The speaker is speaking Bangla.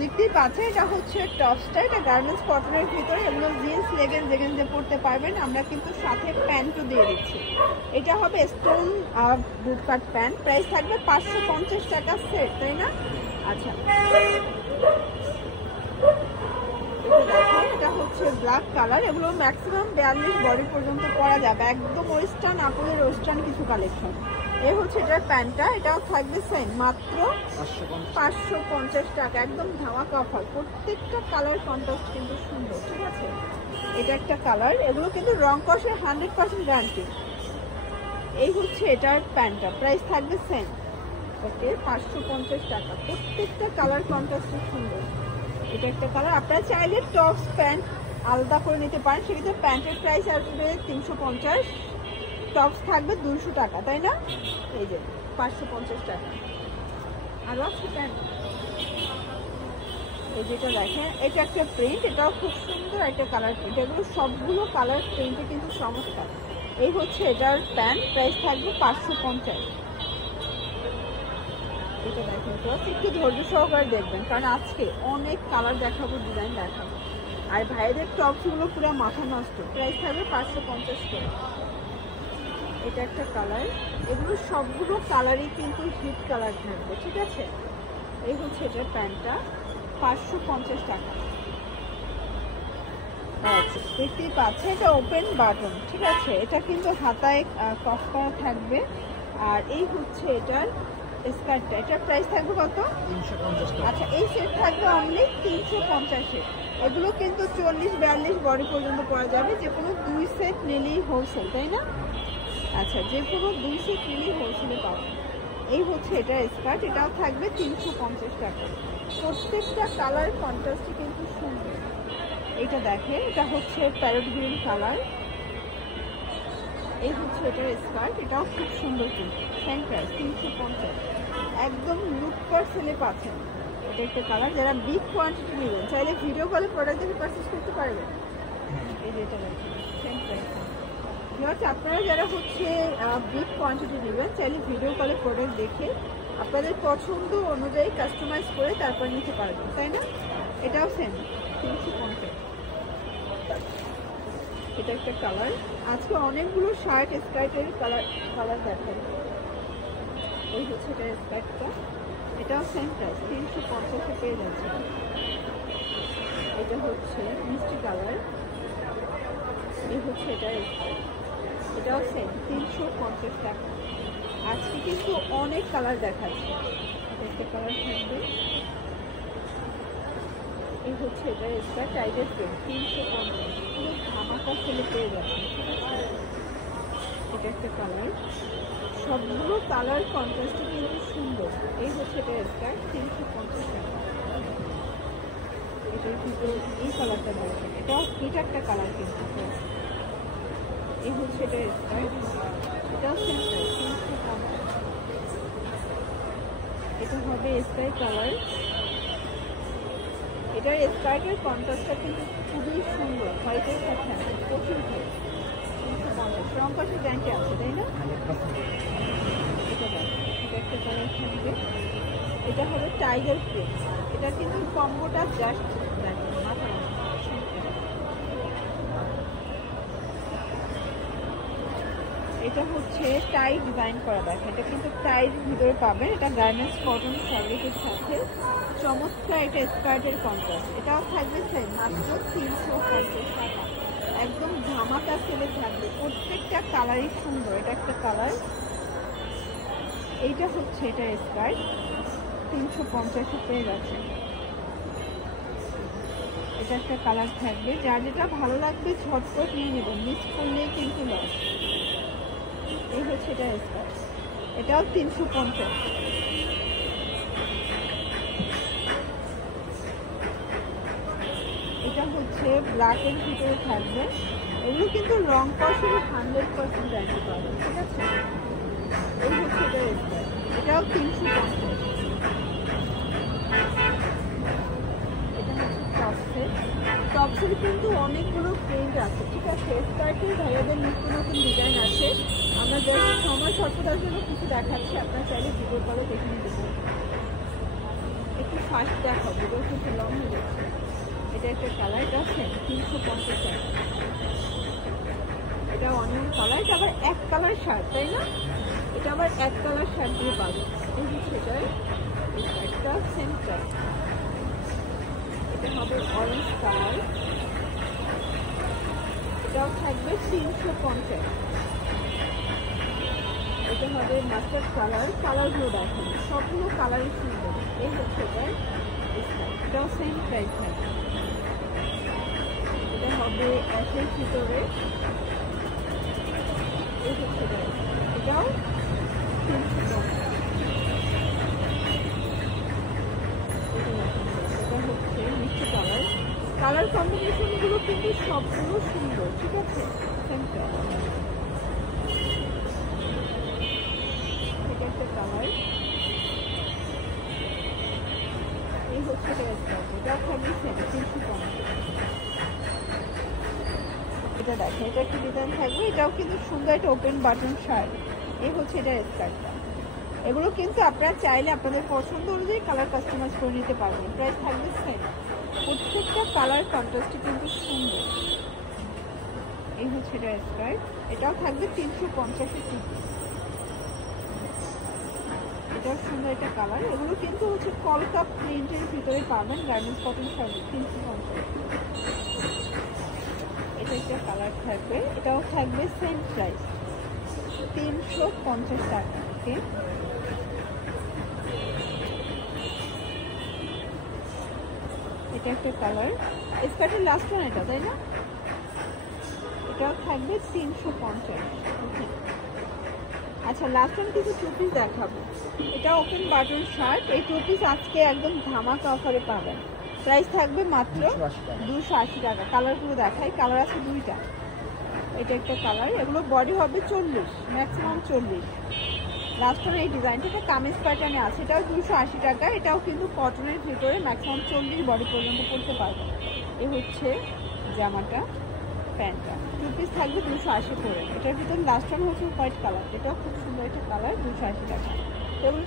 দেখতেই পাচ্ছেন এটা হচ্ছে টপসটা, এটা গার্মেন্টস কটনের ভিতরে, এগুলো জিন্স লেগেন্সে পড়তে পারবেন। আমরা কিন্তু সাথে প্যান্টও দিয়ে দিচ্ছি। এটা হবে স্টোন বুট কাট প্যান্ট, প্রাইস থাকবে 550 টাকা সেট, তাই না? আচ্ছা, এটা হচ্ছে ব্ল্যাক কালার, এগুলো ম্যাক্সিমাম 42 বডি পর্যন্ত পরা যাবে, একদম ওয়েস্টার্ন, আপুদের ওয়েস্টার্ন কিছু কালেকশন। এই হচ্ছে এটার প্যান্টটা, এটাও থাকবে সেম মাত্র 550 টাকা, একদম ধামাকা অফার। প্রত্যেকটা কালার কন্ট্রাস্ট কিন্তু সুন্দর, ঠিক আছে? এটা একটা কালার, এগুলো কিন্তু রং কষের 100% গ্যারান্টি। এই হচ্ছে এটার প্যান্টটা, প্রাইস থাকবে সেম, ওকে, 550 টাকা। প্রত্যেকটা কালার কন্ট্রাস্ট সুন্দর। এটা একটা কালার, আপনারা চাইলে টপস প্যান্ট আলাদা করে নিতে পারেন, সেক্ষেত্রে প্যান্টের প্রাইস আসবে 350, টপস থাকবে 200 টাকা, তাই না? এই যে 550 টাকা। আরও আছে প্যান্ট, এই যেটা দেখেন, এটা একটা প্রিন্ট, এটাও খুব সুন্দর একটা কালার প্রিন্ট, এগুলো সবগুলো কালার প্রিন্টে কিন্তু চমৎকার। এই হচ্ছে এটার প্যান্ট, প্রাইস থাকবে 550। এটা দেখেন তো, একটু ধৈর্য সহকারে দেখবেন, কারণ আজকে অনেক কালার দেখাবো, ডিজাইন দেখাবো। আর ভাইদের টপসগুলো পুরো মাথা নষ্ট, প্রাইস থাকবে 550 টাকা। এটা একটা কালার, এগুলো সবগুলো কালারই কিন্তু হিট কালার থাকবে, ঠিক আছে? এই হচ্ছে এটার প্যান্টটা, 550 টাকা। আচ্ছা, দেখতেই পাচ্ছে এটা ওপেন বাটন, ঠিক আছে? এটা কিন্তু হাতায় কফ করা থাকবে। আর এই হচ্ছে এটার স্কার্টটা, এটার প্রাইস থাকবে কত? 350 টাকা। আচ্ছা, এই সেট থাকবে অনলি 350-এ। এগুলো কিন্তু 40-42 বডি পর্যন্ত পরা যাবে, যে কোনো 2 সেট নিলেই হোলসেল, তাই না? আচ্ছা, যে কোনো 2 সেট নিলেই হোলসেলে পাবেন। এই হচ্ছে এটা স্কার্ট, এটাও থাকবে 350 টাকা। প্রত্যেকটা কালার কন্ট্রাস্টে কিন্তু সুন্দর। এটা দেখে, এটা হচ্ছে প্যারট গ্রিন কালার। এই হচ্ছে এটার স্কার্ট, এটাও খুব সুন্দর কিন্তু, সেম প্রাইস 350, একদম লুক পার সেলে পাচ্ছেন। এটা একটা কালার, যারা বিগ কোয়ান্টিটি নেবেন চাইলে ভিডিও কলে প্রোডাক্ট দেখে পারচেজ করতে পারবেন। এই যে এটা দেখেন, সেম প্রাইস। আপনারা যারা হচ্ছে বিগ কোয়ান্টিটি নেবেন চাইলে ভিডিও কলে প্রোডাক্ট দেখে আপনাদের পছন্দ অনুযায়ী কাস্টমাইজ করে তারপর নিতে পারবেন, তাই না? এটাও সেম 350। এটা একটা কালার, আজকে অনেকগুলো শার্ট স্কার্টের কালার দেখাই। এই হচ্ছে এটা স্কার্টটা, এটাও সেম প্রাইস 350-এ পেয়ে যাচ্ছে। এটা হচ্ছে মিষ্টি কালার, এই হচ্ছে এটা স্কার্ট, এটাও সেম 350 টাকা। আজকে কিন্তু অনেক কালার দেখাচ্ছে। এটা একটা কালার থাকবে, এই হচ্ছে এটা স্কার্ট, টাইটের প্রিন্ট 350, পুরো ধামাকা সেলে পেয়ে যাচ্ছে, ঠিক আছে? এটা একটা কালার, সবগুলো কালার কন্ট্রাস্টে কিন্তু সুন্দর। এই হচ্ছে এটা স্কার্ট 350 টাকা। এটার ভিতরে এই কালারটা দেখেন, এটা একটা কালার কিন্তু। এই হচ্ছে এটা স্কার্ট, এটাও সেম প্রাইস 350। এটা হবে স্কাই কালার, এটার স্কার্টের কন্ট্রাস্টটা কিন্তু খুবই সুন্দর, হোয়াইটের সাথে আছে, প্রচুর ভালো। 350, রং কষের গ্যারান্টি আছে, তাই না? এটা দেখো, এটা একটা কালার থাকবে, এটা হবে টাইগার প্রিন্ট। এটা কিন্তু কম্বোটা জাস্ট দেখেন, মাথা নষ্ট। এটা হচ্ছে টাই ডিজাইন করা, দেখেন এটা কিন্তু টাইর ভিতরে পাবেন, এটা গার্মেন্টস কটন ফ্যাব্রিকের সাথে চমৎকার। এটা স্কার্টের কন্ট্রাস্ট, এটাও থাকবে সেম মাত্র 350 টাকা, একদম ধামাকা সেলে থাকবে। প্রত্যেকটা কালারই সুন্দর। এটা একটা কালার, এইটা হচ্ছে এটা স্কার্ট 350-এ পেয়ে যাচ্ছে। এটা একটা কালার থাকবে, যার যেটা ভালো লাগবে ঝটপট নিয়ে নেবেন, মিস করলেই কিন্তু লস। এই হচ্ছে এটা স্কার্ট, এটাও 350। এটা হচ্ছে ব্ল্যাকের ভিতরে থাকবে, এগুলো কিন্তু রং কষের 100% গ্যারান্টি পাবেন, ঠিক আছে? এই হচ্ছে এটা স্কার্ট, এটাও 350। এটা হচ্ছে টপসের, টপসের কিন্তু অনেকগুলো প্রিন্ট আছে, ঠিক আছে? স্কার্টের ভাইয়াদের নতুন নতুন ডিজাইন আছে, আমরা জাস্ট সময় স্বল্পতার জন্য কিছু দেখাচ্ছি, আপনারা চাইলে ভিডিও কলে দেখে নিতে পারেন। একটু ফার্স্ট দেখাবো, এটা খুব লং হয়ে যাচ্ছে। এটা একটা কালার, এটা সেম 350 টাকা। এটা অনিয়ন কালার, এটা আবার এক কালার শার্ট, তাই না? এটা আবার এক কালার শার্ট দিয়ে পাবে। এই হচ্ছে এটার একটা সেম প্রাইস। এটা হবে অরেঞ্জ কালার, এটাও থাকবে 350। এটা হবে মাস্টার্ড কালার, কালারগুলো দেখেন সবগুলো কালারই সুন্দর। এই হচ্ছে এটার, এটাও সেম প্রাইস থাকবে। এটা হবে অ্যাশের ভিতরে, এই হচ্ছে এটাও 350। এটা হচ্ছে মিষ্টি কালার, কালার কম্বিনেশনগুলো কিন্তু সবগুলো সুন্দর, ঠিক আছে? Same price. এটা একটা কালার, এই হচ্ছে এটাও থাকবে সেম 350। এটা দেখেন, এটা একটা ডিজাইন থাকবে, এটাও কিন্তু সুন্দর, একটা ওপেন বাটন শার্ট। এই হচ্ছে এটার স্কার্টটা। এগুলো কিন্তু আপনারা চাইলে আপনাদের পছন্দ অনুযায়ী কালার কাস্টমাইজ করে নিতে পারবেন। প্রাইস থাকবে সেম, প্রত্যেকটা কালার কন্ট্রাস্টে কিন্তু সুন্দর। এই হচ্ছে এটার স্কার্ট, এটাও থাকবে 350 টাকা। এটাও সুন্দর একটা কালার। এগুলো কিন্তু হচ্ছে কলকা প্রিন্টের ভিতরে পাবেন, গার্মেন্টস কটন শাড়ি 350। এটা একটা কালার থাকবে, এটাও থাকবে সেম প্রাইস 350 টাকা। ওকে, এটা একটা কালার, স্কার্টের লাস্ট ওয়ান এটা, তাই না? এটাও থাকবে 350। ওকে, আচ্ছা লাস্ট ওয়ান কিছু টু পিস দেখাবো। এটা ওপেন বাটন শার্ট, এই টু পিস আজকে একদম ধামাকা অফারে পাবেন। প্রাইস থাকবে মাত্র 280 টাকা। কালারগুলো দেখাই, কালার আছে দুইটা। এটা একটা কালার, এগুলো বডি হবে 40, ম্যাক্সিমাম 40। লাস্ট ওয়ান এই ডিজাইনটা, এটা কামিজ প্যাটার্নে আছে, এটাও 280 টাকা। এটাও কিন্তু কটনের ভিতরে, ম্যাক্সিমাম 40 বডি পর্যন্ত পড়তে পারবে। এ হচ্ছে জামাটা, প্যান্টটা, টু পিস থাকবে 280 করে। এটার ভিতরে লাস্ট ওয়ান হচ্ছে হোয়াইট কালার, এটাও খুব সুন্দর একটা কালার, 280 টাকা। এগুলো